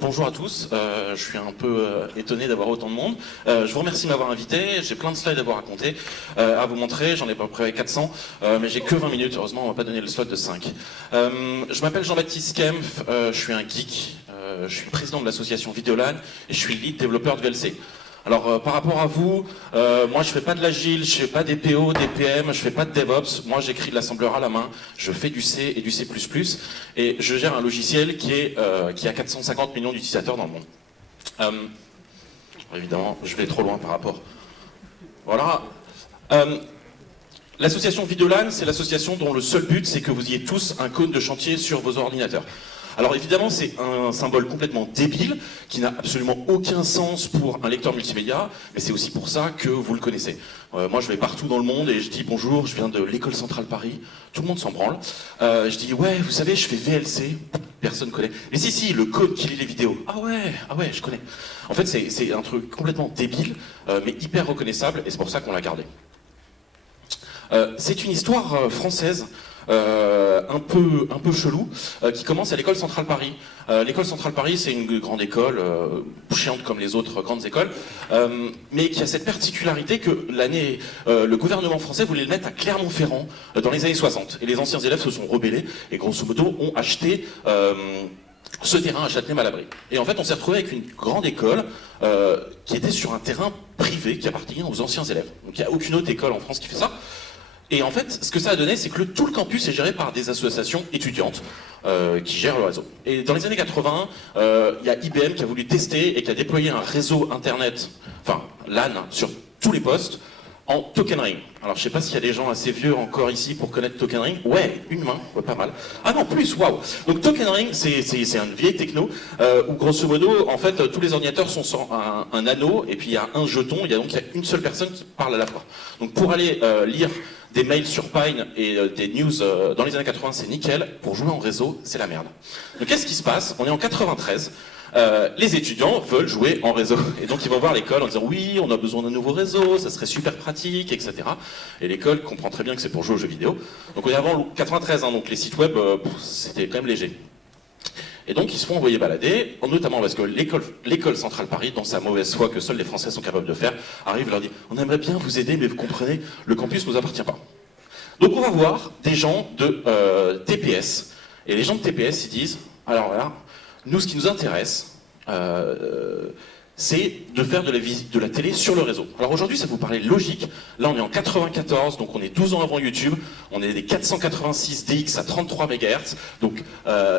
Bonjour à tous, je suis un peu étonné d'avoir autant de monde. Je vous remercie de m'avoir invité, j'ai plein de slides à vous raconter, à vous montrer, j'en ai à peu près 400, mais j'ai que 20 minutes, heureusement on m'a pas donné le slot de 5. Je m'appelle Jean-Baptiste Kempf, je suis un geek, je suis président de l'association Videolan et je suis lead développeur de VLC. Alors par rapport à vous, moi je fais pas de l'agile, je fais pas des PO, des PM, je fais pas de DevOps, moi j'écris de l'assembleur à la main, je fais du C et du C++, et je gère un logiciel qui a 450 millions d'utilisateurs dans le monde. Évidemment, je vais trop loin par rapport. Voilà. L'association Videolan, c'est l'association dont le seul but c'est que vous ayez tous un cône de chantier sur vos ordinateurs. Alors évidemment, c'est un symbole complètement débile, qui n'a absolument aucun sens pour un lecteur multimédia, mais c'est aussi pour ça que vous le connaissez. Moi, je vais partout dans le monde et je dis bonjour, je viens de l'école centrale Paris, tout le monde s'en branle. Je dis ouais, vous savez, je fais VLC, personne connaît. Mais si, le code qui lit les vidéos. Ah ouais, je connais. En fait, c'est un truc complètement débile, mais hyper reconnaissable, et c'est pour ça qu'on l'a gardé. C'est une histoire française. Un peu chelou, qui commence à l'école centrale Paris. L'école centrale Paris, c'est une grande école, chiante comme les autres grandes écoles, mais qui a cette particularité que le gouvernement français voulait le mettre à Clermont-Ferrand dans les années 60. Et les anciens élèves se sont rebellés et grosso modo ont acheté ce terrain à Châtenay-Malabry. Et en fait, on s'est retrouvé avec une grande école qui était sur un terrain privé qui appartenait aux anciens élèves. Donc il n'y a aucune autre école en France qui fait ça. Et en fait, ce que ça a donné, c'est que tout le campus est géré par des associations étudiantes qui gèrent le réseau. Et dans les années 80, il y a IBM qui a voulu tester et qui a déployé un réseau internet, enfin LAN, sur tous les postes en Token Ring. Alors je sais pas s'il y a des gens assez vieux encore ici pour connaître Token Ring. Ouais, une main, ouais, pas mal. Ah non, plus, waouh. Donc Token Ring, c'est une vieille techno où grosso modo, en fait, tous les ordinateurs sont sur un anneau et puis il y a un jeton. Il y a une seule personne qui parle à la fois. Donc pour aller lire des mails sur Pine et des news dans les années 80, c'est nickel. Pour jouer en réseau, c'est la merde. Donc qu'est-ce qui se passe? On est en 93. Les étudiants veulent jouer en réseau. Et donc ils vont voir l'école en disant oui, on a besoin d'un nouveau réseau, ça serait super pratique, etc. Et l'école comprend très bien que c'est pour jouer aux jeux vidéo. Donc on est avant 93, hein, donc les sites web, c'était quand même léger. Et donc ils se font envoyer balader, notamment parce que l'école centrale Paris, dans sa mauvaise foi que seuls les Français sont capables de faire, arrive et leur dit on aimerait bien vous aider, mais vous comprenez, le campus ne nous appartient pas. Donc on va voir des gens de TPS. Et les gens de TPS, ils disent alors là, nous ce qui nous intéresse, c'est de faire de la télé sur le réseau. Alors aujourd'hui, ça vous paraît logique. Là, on est en 94, donc on est 12 ans avant YouTube. On est des 486 DX à 33 MHz, donc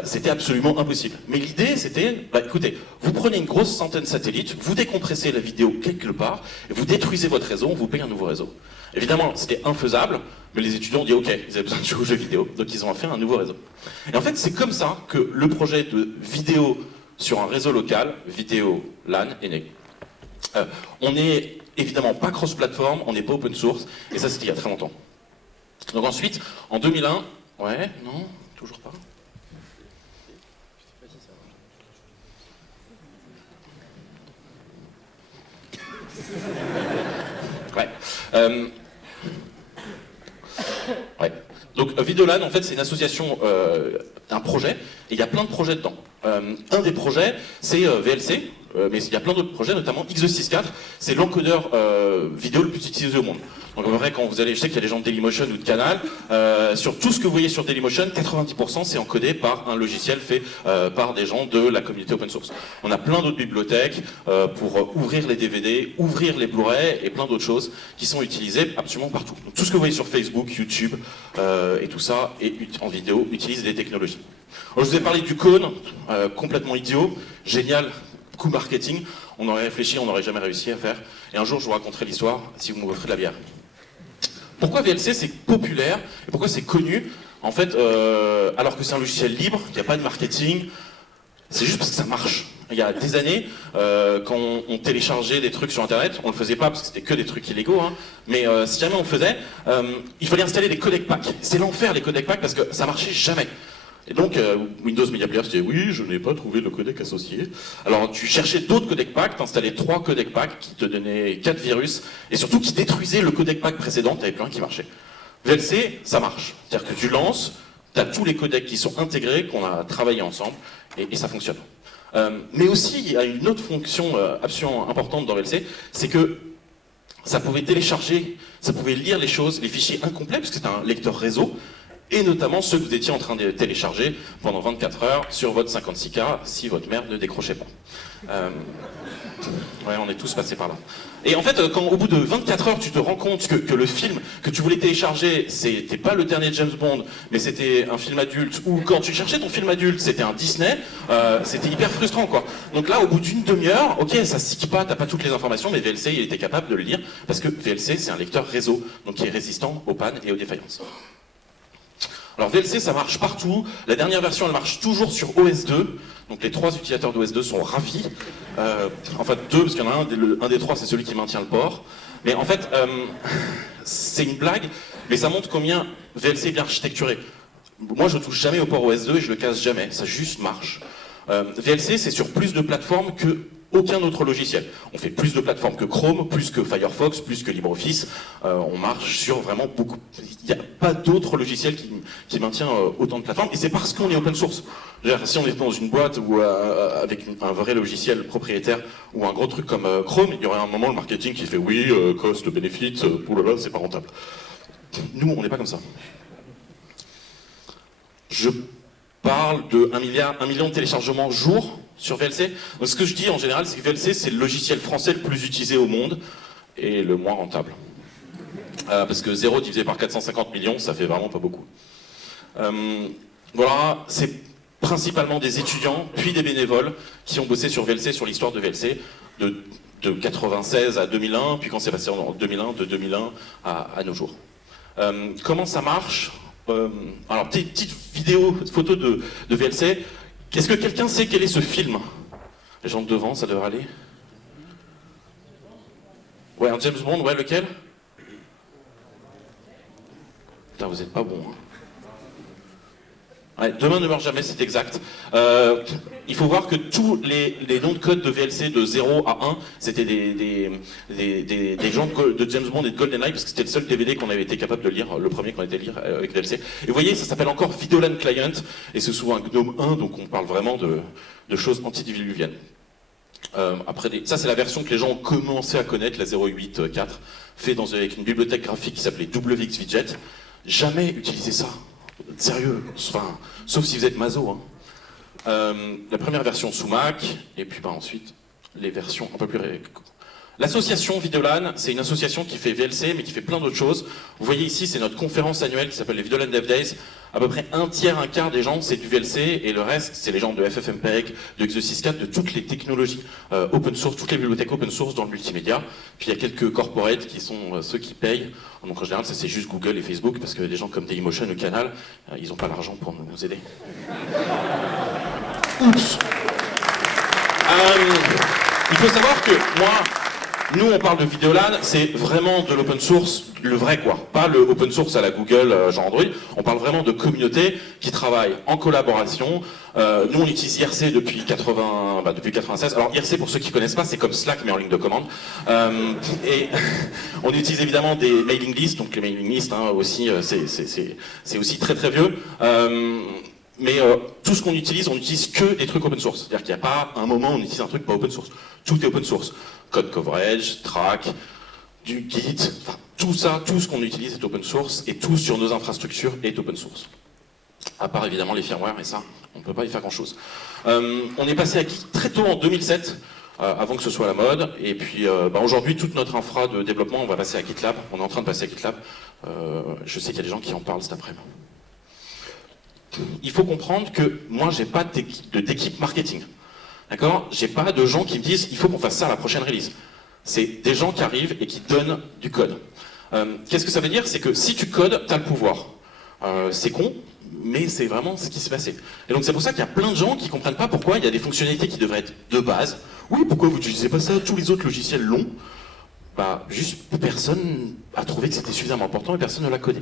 c'était absolument impossible. Mais l'idée, c'était, écoutez, vous prenez une grosse centaine de satellites, vous décompressez la vidéo quelque part, et vous détruisez votre réseau, on vous paye un nouveau réseau. Évidemment, c'était infaisable, mais les étudiants ont dit ok, ils avaient besoin de jouer aux jeux vidéo, donc ils ont fait un nouveau réseau. Et en fait, c'est comme ça que le projet de vidéo sur un réseau local, vidéo LAN, est né. On n'est évidemment pas cross-platform, on n'est pas open source, et ça c'était il y a très longtemps. Donc ensuite, en 2001, ouais, non, toujours pas. Ouais. Ouais. Donc Videolan, en fait, c'est une association, un projet, et il y a plein de projets dedans. Un des projets, c'est VLC, mais il y a plein d'autres projets, notamment X264, c'est l'encodeur vidéo le plus utilisé au monde. Donc en vrai, quand vous allez, je sais qu'il y a des gens de Dailymotion ou de Canal, sur tout ce que vous voyez sur Dailymotion, 90% c'est encodé par un logiciel fait par des gens de la communauté open source. On a plein d'autres bibliothèques pour ouvrir les DVD, ouvrir les Blu-ray et plein d'autres choses qui sont utilisées absolument partout. Donc tout ce que vous voyez sur Facebook, YouTube et tout ça, et en vidéo, utilise des technologies. Alors, je vous ai parlé du cône, complètement idiot, génial, coup marketing, on aurait réfléchi, on n'aurait jamais réussi à faire, et un jour je vous raconterai l'histoire si vous m'offrez de la bière. Pourquoi VLC c'est populaire, et pourquoi c'est connu? En fait, alors que c'est un logiciel libre, il n'y a pas de marketing, c'est juste parce que ça marche. Il y a des années, quand on téléchargeait des trucs sur internet, on le faisait pas parce que c'était que des trucs illégaux, hein, mais si jamais on le faisait, il fallait installer des codec packs. C'est l'enfer les codec packs parce que ça marchait jamais. Et donc Windows Media Player se disait oui, je n'ai pas trouvé le codec associé. Alors tu cherchais d'autres codec packs, t'installais 3 codec packs qui te donnaient 4 virus et surtout qui détruisaient le codec pack précédent, t'avais plus un qui marchait. VLC, ça marche. C'est-à-dire que tu lances, t'as tous les codecs qui sont intégrés, qu'on a travaillé ensemble et ça fonctionne. Mais aussi, il y a une autre fonction absolument importante dans VLC, c'est que ça pouvait télécharger, ça pouvait lire les choses, les fichiers incomplets, parce que c'était un lecteur réseau, et notamment ceux que vous étiez en train de télécharger pendant 24 heures sur votre 56K, si votre mère ne décrochait pas. Ouais, on est tous passés par là. Et en fait, quand au bout de 24 heures, tu te rends compte que le film que tu voulais télécharger, c'était pas le dernier James Bond, mais c'était un film adulte, ou quand tu cherchais ton film adulte, c'était un Disney, c'était hyper frustrant, quoi. Donc là, au bout d'une demi-heure, ok, ça stick pas, t'as pas toutes les informations, mais VLC, il était capable de le lire, parce que VLC, c'est un lecteur réseau, donc qui est résistant aux pannes et aux défaillances. Alors VLC, ça marche partout. La dernière version, elle marche toujours sur OS2. Donc les 3 utilisateurs d'OS2 sont ravis. Enfin 2, parce qu'il y en a un des 3, c'est celui qui maintient le port. Mais en fait, c'est une blague, mais ça montre combien VLC est bien architecturé. Moi, je touche jamais au port OS2 et je le casse jamais. Ça juste marche. VLC, c'est sur plus de plateformes que aucun autre logiciel. On fait plus de plateformes que Chrome, plus que Firefox, plus que LibreOffice. On marche sur vraiment beaucoup. Il n'y a pas d'autre logiciel qui maintient autant de plateformes. Et c'est parce qu'on est open source. Si on était dans une boîte ou avec un vrai logiciel propriétaire ou un gros truc comme Chrome, il y aurait un moment le marketing qui fait oui, cost, benefit, poulala, c'est pas rentable. Nous, on n'est pas comme ça. Je parle de 1 million de téléchargements jour sur VLC. Donc ce que je dis en général, c'est que VLC, c'est le logiciel français le plus utilisé au monde et le moins rentable. Parce que 0 divisé par 450 millions, ça fait vraiment pas beaucoup. Voilà, c'est principalement des étudiants, puis des bénévoles qui ont bossé sur VLC, sur l'histoire de VLC, de 96 à 2001, puis quand c'est passé en 2001, de 2001 à nos jours. Comment ça marche ? Alors, petite vidéo, photo de VLC. Est-ce que quelqu'un sait quel est ce film? Les gens de devant, ça devrait aller. Ouais, un James Bond, ouais, lequel? Putain, vous êtes pas bon. Hein. Ouais, Demain ne meurt jamais, c'est exact. Il faut voir que tous les noms de code de VLC de 0 à 1, c'était des gens de James Bond et de GoldenEye, parce que c'était le seul DVD qu'on avait été capable de lire, le premier qu'on a été lire avec VLC. Et vous voyez, ça s'appelle encore Videolan Client, et c'est souvent un GNOME 1, donc on parle vraiment de choses antidiluviennes. Ça c'est la version que les gens ont commencé à connaître, la 0.8.4, fait avec une bibliothèque graphique qui s'appelait WXVidget. Jamais utilisé ça. Sérieux, enfin, sauf si vous êtes maso. Hein. La première version sous Mac, et puis ensuite les versions un peu plus... L'association Videolan, c'est une association qui fait VLC, mais qui fait plein d'autres choses. Vous voyez ici, c'est notre conférence annuelle qui s'appelle les Videolan Dev Days. À peu près un quart des gens, c'est du VLC, et le reste, c'est les gens de FFmpeg, de X264, de toutes les technologies open source, toutes les bibliothèques open source dans le multimédia. Puis il y a quelques corporates qui sont ceux qui payent. Donc en général, ça c'est juste Google et Facebook, parce que des gens comme Dailymotion ou Canal, ils n'ont pas l'argent pour nous aider. Oups. Il faut savoir que moi, nous on parle de Videolan, c'est vraiment de l'open source, le vrai quoi, pas le open source à la Google genre Android. On parle vraiment de communautés qui travaillent en collaboration. Nous on utilise IRC depuis 96. Alors IRC pour ceux qui connaissent pas, c'est comme Slack mais en ligne de commande. Et on utilise évidemment des mailing lists, donc les mailing lists hein, aussi, c'est aussi très très vieux. Mais tout ce qu'on utilise, on n'utilise que des trucs open source. C'est-à-dire qu'il n'y a pas un moment où on utilise un truc pas open source. Tout est open source. Code coverage, track, du Git, enfin tout ça, tout ce qu'on utilise est open source et tout sur nos infrastructures est open source. À part évidemment les firmware, et ça, on ne peut pas y faire grand-chose. On est passé à Git très tôt en 2007, avant que ce soit la mode. Et puis aujourd'hui, toute notre infra de développement, on va passer à GitLab. On est en train de passer à GitLab. Je sais qu'il y a des gens qui en parlent cet après-midi. Il faut comprendre que moi, j'ai pas d'équipe marketing. D'accord? J'ai pas de gens qui me disent il faut qu'on fasse ça à la prochaine release. C'est des gens qui arrivent et qui donnent du code. Qu'est-ce que ça veut dire? C'est que si tu codes, tu as le pouvoir. C'est con, mais c'est vraiment ce qui s'est passé. Et donc c'est pour ça qu'il y a plein de gens qui comprennent pas pourquoi il y a des fonctionnalités qui devraient être de base. Oui, pourquoi vous n'utilisez pas ça? Tous les autres logiciels l'ont. Juste personne a trouvé que c'était suffisamment important et personne ne l'a codé.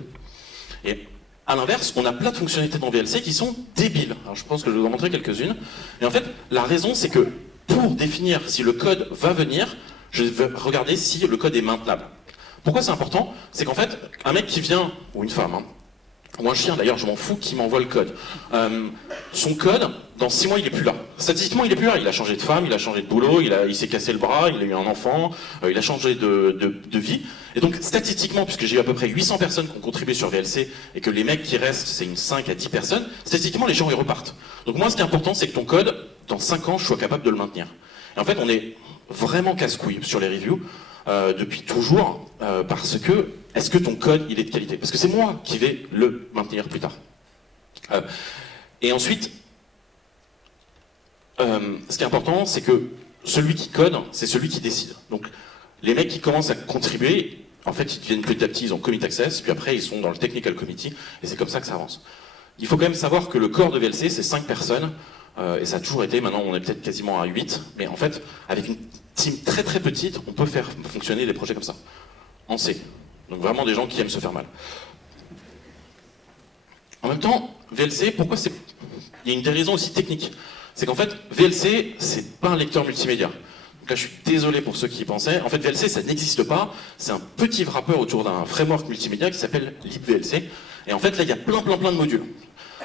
Et à l'inverse, on a plein de fonctionnalités dans VLC qui sont débiles. Alors je pense que je vais vous en montrer quelques-unes. Et en fait, la raison, c'est que pour définir si le code va venir, je vais regarder si le code est maintenable. Pourquoi c'est important? C'est qu'en fait, un mec qui vient, ou une femme, hein, ou un chien d'ailleurs, je m'en fous, qui m'envoie le code. son code, dans 6 mois, il est plus là. Statistiquement, il est plus là. Il a changé de femme, il a changé de boulot, il s'est cassé le bras, il a eu un enfant, il a changé de vie. Et donc, statistiquement, puisque j'ai eu à peu près 800 personnes qui ont contribué sur VLC, et que les mecs qui restent, c'est une 5 à 10 personnes, statistiquement, les gens, ils repartent. Donc moi, ce qui est important, c'est que ton code, dans 5 ans, je sois capable de le maintenir. Et en fait, on est vraiment casse-couille sur les reviews, depuis toujours, parce que, est-ce que ton code, il est de qualité? Parce que c'est moi qui vais le maintenir plus tard. Et ensuite, ce qui est important, c'est que celui qui code, c'est celui qui décide. Donc, les mecs qui commencent à contribuer, en fait, ils deviennent petit à petit, ils ont commit access, puis après, ils sont dans le technical committee, et c'est comme ça que ça avance. Il faut quand même savoir que le corps de VLC, c'est 5 personnes, et ça a toujours été, maintenant on est peut-être quasiment à 8, mais en fait, avec une team très très petite, on peut faire fonctionner des projets comme ça, en C. Donc vraiment des gens qui aiment se faire mal. En même temps, VLC, pourquoi c'est... Il y a une des raisons aussi techniques. C'est qu'en fait, VLC, c'est pas un lecteur multimédia. Donc là, je suis désolé pour ceux qui y pensaient. En fait, VLC, ça n'existe pas. C'est un petit wrapper autour d'un framework multimédia qui s'appelle libVLC. Et en fait, là, il y a plein de modules.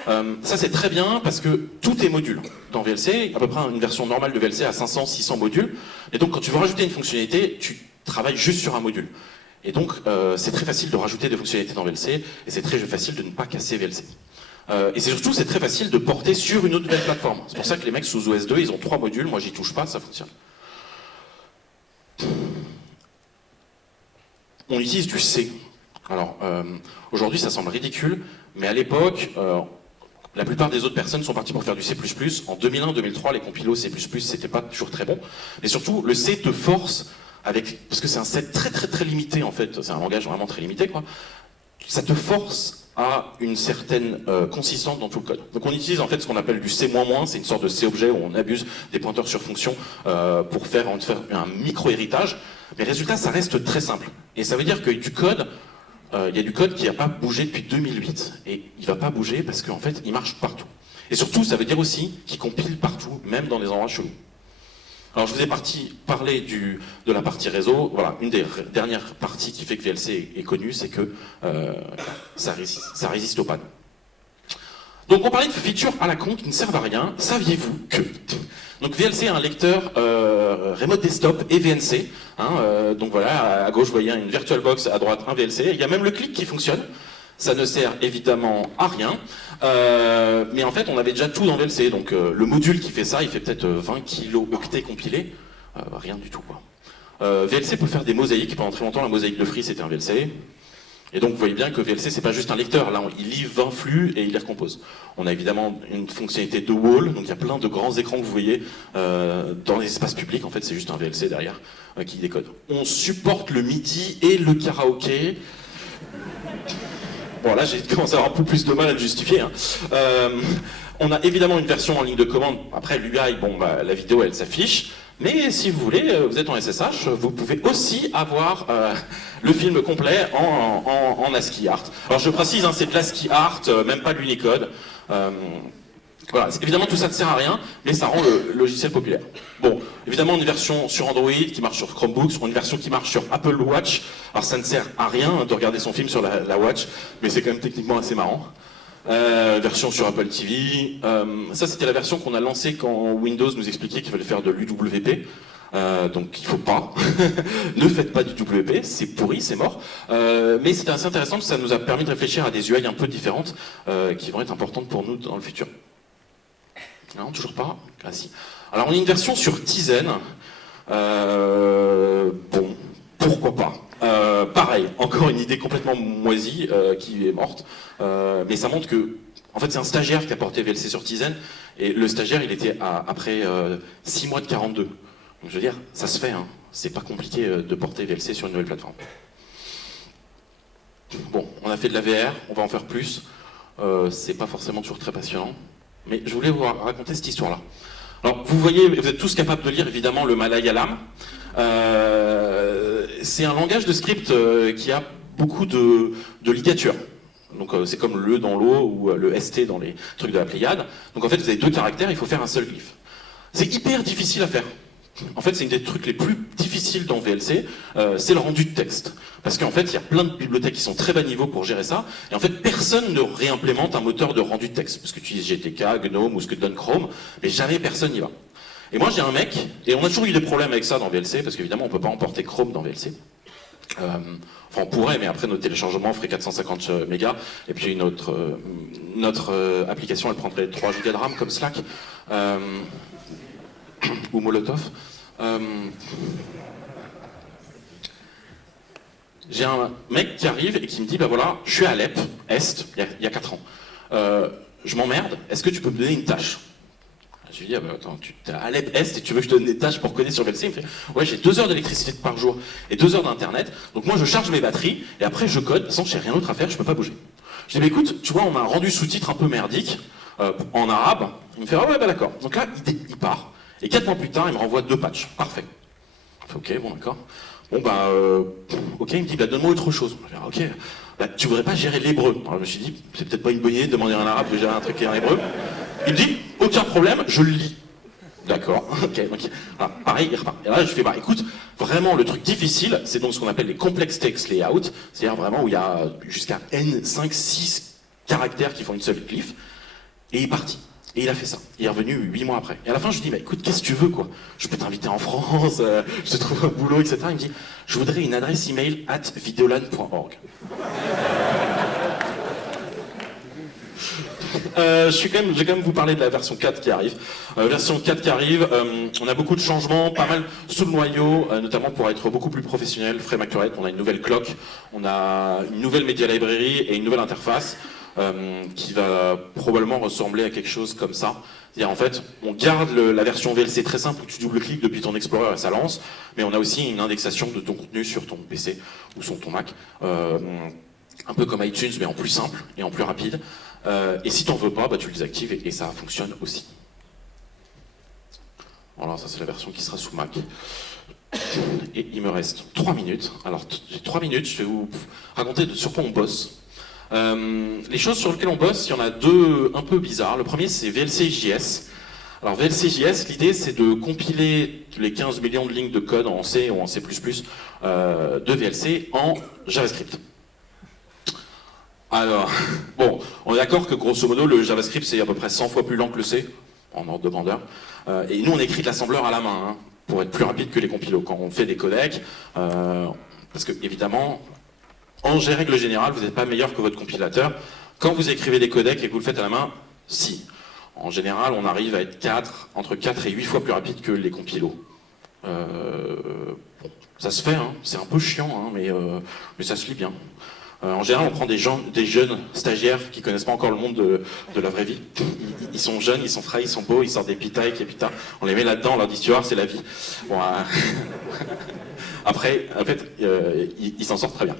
Ça, c'est très bien parce que tout est module. Dans VLC, à peu près une version normale de VLC à 500-600 modules. Et donc, quand tu veux rajouter une fonctionnalité, tu travailles juste sur un module. Et donc, c'est très facile de rajouter des fonctionnalités dans VLC, et c'est très facile de ne pas casser VLC. Et surtout, c'est très facile de porter sur une autre nouvelle plateforme. C'est pour ça que les mecs sous OS 2, ils ont 3 modules, moi j'y touche pas, ça fonctionne. On utilise du C. Alors, aujourd'hui, ça semble ridicule, mais à l'époque, la plupart des autres personnes sont parties pour faire du C++. En 2001-2003, les compilos C++, c'était pas toujours très bon. Mais surtout, le C te force, parce que c'est un set très limité en fait, c'est un langage vraiment très limité, quoi. Ça te force à une certaine consistance dans tout le code. Donc on utilise en fait ce qu'on appelle du C++, c'est une sorte de C-objet où on abuse des pointeurs sur fonction pour faire un micro-héritage. Mais résultat, ça reste très simple. Et ça veut dire que du code, il y a du code qui n'a pas bougé depuis 2008. Et il ne va pas bouger parce qu'en fait, il marche partout. Et surtout, ça veut dire aussi qu'il compile partout, même dans les endroits chelous. Alors je vous ai parlé de la partie réseau. Voilà, une des dernières parties qui fait que VLC est connue, c'est que ça résiste aux pannes. Donc on parlait de features à la con qui ne servent à rien. Saviez-vous que... Donc VLC a un lecteur Remote Desktop et VNC. Donc voilà, à gauche vous voyez une VirtualBox, à droite un VLC. Il y a même le clic qui fonctionne. Ça ne sert évidemment à rien, mais en fait on avait déjà tout dans VLC, donc le module qui fait ça, il fait peut-être 20 kilo-octets compilés, rien du tout quoi. VLC peut faire des mosaïques, pendant très longtemps la mosaïque de Free c'était un VLC, et donc vous voyez bien que VLC c'est pas juste un lecteur, là il lit 20 flux et il les recompose. On a évidemment une fonctionnalité de wall, donc il y a plein de grands écrans que vous voyez dans les espaces publics, en fait c'est juste un VLC derrière qui décode. On supporte le MIDI et le karaoké. Bon là j'ai commencé à avoir un peu plus de mal à le justifier. On a évidemment une version en ligne de commande. Après l'UI, bon bah, la vidéo elle s'affiche. Mais si vous voulez, vous êtes en SSH, vous pouvez aussi avoir le film complet en ASCII art. Alors je précise, hein, c'est de l'ASCII art, même pas de l'Unicode. Voilà, évidemment tout ça ne sert à rien, mais ça rend le logiciel populaire. Bon, évidemment une version sur Android qui marche sur Chromebooks, ou une version qui marche sur Apple Watch. Alors ça ne sert à rien de regarder son film sur la Watch, mais c'est quand même techniquement assez marrant. Version sur Apple TV. Ça c'était la version qu'on a lancée quand Windows nous expliquait qu'il fallait faire de l'UWP. Donc il faut pas. Ne faites pas du WP, c'est pourri, c'est mort. Mais c'était assez intéressant parce que ça nous a permis de réfléchir à des UI un peu différentes qui vont être importantes pour nous dans le futur. Non, toujours pas. Ah, si. Alors on a une version sur Tizen. Bon, pourquoi pas. Pareil, encore une idée complètement moisie qui est morte. Mais ça montre que, en fait, c'est un stagiaire qui a porté VLC sur Tizen. Et le stagiaire, il était après 6 mois de 42. Donc je veux dire, ça se fait. Hein. C'est pas compliqué de porter VLC sur une nouvelle plateforme. Bon, on a fait de la VR, on va en faire plus. C'est pas forcément toujours très passionnant. Mais je voulais vous raconter cette histoire-là. Alors, vous voyez, vous êtes tous capables de lire évidemment le Malayalam. C'est un langage de script qui a beaucoup de ligatures. Donc c'est comme le dans l'eau ou le ST dans les trucs de la Pléiade. Donc en fait, vous avez 2 caractères, il faut faire un seul glyphe. C'est hyper difficile à faire. en fait, c'est une des trucs les plus difficiles dans VLC, c'est le rendu de texte. Parce qu'en fait, il y a plein de bibliothèques qui sont très bas niveau pour gérer ça, et en fait, personne ne réimplémente un moteur de rendu de texte, parce que tu utilises GTK, GNOME ou ce que te donne Chrome, mais jamais personne n'y va. Et moi, j'ai un mec, et on a toujours eu des problèmes avec ça dans VLC, parce qu'évidemment, on peut pas emporter Chrome dans VLC. Enfin, on pourrait, mais après, notre téléchargement ferait 450 mégas, et puis notre application, elle prendrait 3 gigas de RAM, comme Slack, ou Molotov. J'ai un mec qui arrive et qui me dit, bah voilà, je suis à Alep, Est, il y a 4 ans. Je m'emmerde, est-ce que tu peux me donner une tâche? Je lui dis, ah bah attends, tu es à Alep Est et tu veux que je te donne des tâches pour coder sur VLC? Il me fait, ouais, j'ai 2 heures d'électricité par jour et 2 heures d'internet, donc moi je charge mes batteries et après je code, sans que j'ai rien d'autre à faire, je peux pas bouger. Je dis, bah écoute, tu vois, on a un rendu sous-titre un peu merdique, en arabe. Il me fait, ah ouais, bah d'accord. Donc là, il part. Et 4 mois plus tard, il me renvoie 2 patchs. Parfait. Je fais, ok, bon d'accord. Bon bah, ok, il me dit, bah donne-moi autre chose. Je dis, ok, bah tu voudrais pas gérer l'hébreu? Alors je me suis dit, c'est peut-être pas une bonne idée de demander à un arabe de gérer un truc qui est en hébreu. Il me dit, aucun problème, je le lis. D'accord, ok, donc alors, pareil, il repart. Et là, je fais, bah écoute, vraiment, le truc difficile, c'est donc ce qu'on appelle les complex text layout, c'est-à-dire vraiment où il y a jusqu'à N, 5, 6 caractères qui font une seule glyphe, et il est parti. Et il a fait ça. Il est revenu 8 mois après. Et à la fin, je lui dis, bah écoute, qu'est-ce que tu veux, quoi? Je peux t'inviter en France, je te trouve un boulot, etc. Il me dit, je voudrais une adresse email @videolan.org. Je vais quand même vous parler de la version 4 qui arrive. Version 4 qui arrive, on a beaucoup de changements, pas mal sous le noyau, notamment pour être beaucoup plus professionnel. Frame Accurate, on a une nouvelle clock, on a une nouvelle media library et une nouvelle interface qui va probablement ressembler à quelque chose comme ça. C'est-à-dire en fait, on garde la version VLC très simple où tu double-cliques depuis ton Explorer et ça lance, mais on a aussi une indexation de ton contenu sur ton PC ou sur ton Mac. Un peu comme iTunes, mais en plus simple et en plus rapide. Et si t'en veux pas, bah, tu le désactives et ça fonctionne aussi. Voilà, ça c'est la version qui sera sous Mac. Et il me reste 3 minutes. Alors, j'ai 3 minutes, je vais vous raconter sur quoi on bosse. Les choses sur lesquelles on bosse, il y en a 2 un peu bizarres. Le premier, c'est VLC.js. Alors, VLC.js, l'idée, c'est de compiler les 15 millions de lignes de code en C ou en C++ de VLC en JavaScript. Alors, bon, on est d'accord que grosso modo, le JavaScript, c'est à peu près 100 fois plus lent que le C, en ordre de grandeur. Et nous, on écrit de l'assembleur à la main, hein, pour être plus rapide que les compilos. Quand on fait des codecs, parce que, évidemment, en règle générale, vous n'êtes pas meilleur que votre compilateur. Quand vous écrivez des codecs et que vous le faites à la main, si. En général, on arrive à être entre 4 et 8 fois plus rapide que les compilos. Bon, ça se fait, hein, c'est un peu chiant, hein, mais ça se lit bien. En général, on prend des jeunes stagiaires qui connaissent pas encore le monde de la vraie vie. Ils sont jeunes, ils sont frais, ils sont beaux, ils sortent des pitailles, et putain, on les met là-dedans, on leur dit, tu vois, c'est la vie. Bon, après, en fait, ils s'en sortent très bien.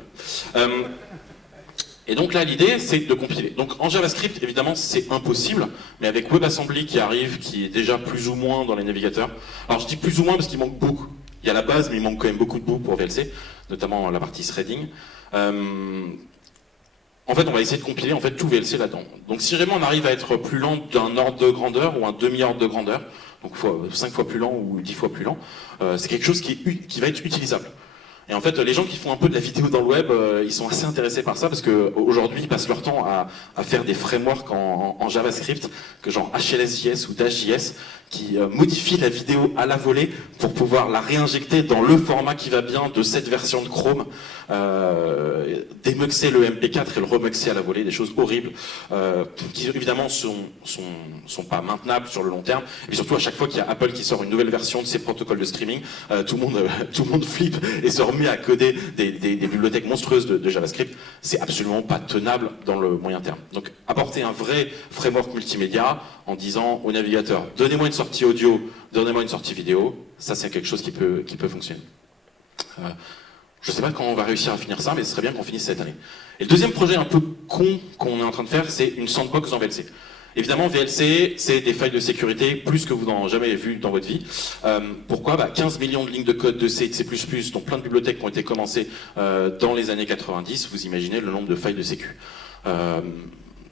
Et donc là, l'idée, c'est de compiler. Donc en JavaScript, évidemment, c'est impossible, mais avec WebAssembly qui arrive, qui est déjà plus ou moins dans les navigateurs. Alors je dis plus ou moins parce qu'il manque beaucoup. Il y a la base, mais il manque quand même beaucoup de bouts pour VLC, notamment la partie threading. En fait, on va essayer de compiler en fait tout VLC là-dedans. Donc si vraiment on arrive à être plus lent d'un ordre de grandeur ou un demi-ordre de grandeur, donc 5 fois plus lent ou 10 fois plus lent, c'est quelque chose qui va être utilisable. Et en fait, les gens qui font un peu de la vidéo dans le web, ils sont assez intéressés par ça parce qu'aujourd'hui, ils passent leur temps à faire des frameworks en JavaScript, que genre HLS.js ou Dash.js, qui modifient la vidéo à la volée pour pouvoir la réinjecter dans le format qui va bien de cette version de Chrome, démuxer le MP4 et le remuxer à la volée, des choses horribles, qui évidemment sont pas maintenables sur le long terme. Et surtout, à chaque fois qu'il y a Apple qui sort une nouvelle version de ses protocoles de streaming, tout le monde flippe et se remet à coder des bibliothèques monstrueuses de JavaScript. C'est absolument pas tenable dans le moyen terme. Donc, apporter un vrai framework multimédia en disant au navigateur, donnez-moi une sortie audio, donnez-moi une sortie vidéo, ça c'est quelque chose qui peut fonctionner. Je sais pas quand on va réussir à finir ça, mais ce serait bien qu'on finisse cette année. Et le deuxième projet un peu con qu'on est en train de faire, c'est une sandbox dans VLC. Évidemment, VLC, c'est des failles de sécurité, plus que vous n'en jamais vu dans votre vie. Pourquoi 15 millions de lignes de code de C, de C++, dont plein de bibliothèques qui ont été commencées dans les années 90, vous imaginez le nombre de failles de sécu.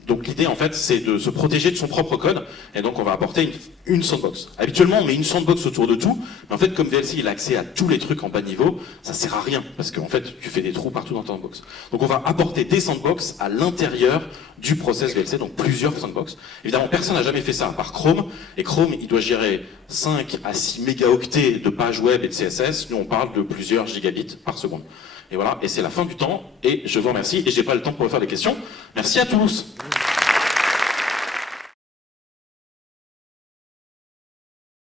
Donc l'idée en fait c'est de se protéger de son propre code, et donc on va apporter une sandbox. Habituellement on met une sandbox autour de tout, mais en fait comme VLC il a accès à tous les trucs en bas de niveau, ça sert à rien, parce qu'en fait tu fais des trous partout dans ta sandbox. Donc on va apporter des sandbox à l'intérieur du process VLC, donc plusieurs sandbox. Évidemment personne n'a jamais fait ça à part Chrome, et Chrome il doit gérer 5 à 6 mégaoctets de pages web et de CSS, nous on parle de plusieurs gigabits par seconde. Et voilà, et c'est la fin du temps, et je vous remercie, et j'ai pas le temps pour faire des questions. Merci à tous.